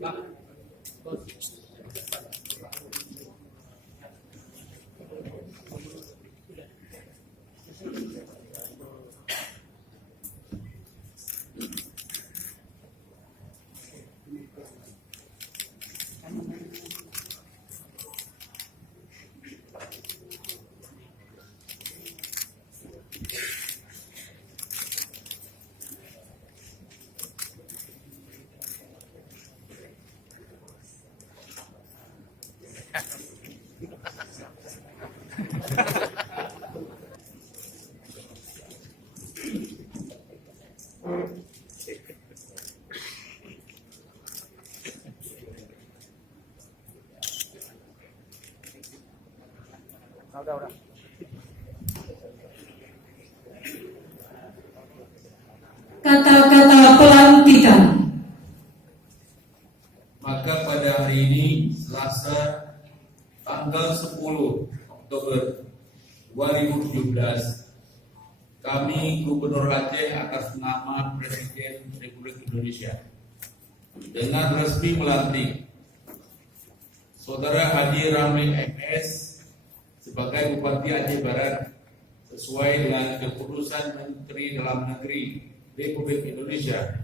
Udah. Kata-kata pelantikan. Maka pada hari ini Selasa tanggal 10 Oktober 2017 kami Gubernur Aceh atas nama Presiden Republik Indonesia dengan resmi melantik Saudara Haji Ramli MS sebagai Bupati Aceh Barat sesuai dengan keputusan Menteri Dalam Negeri Republik Indonesia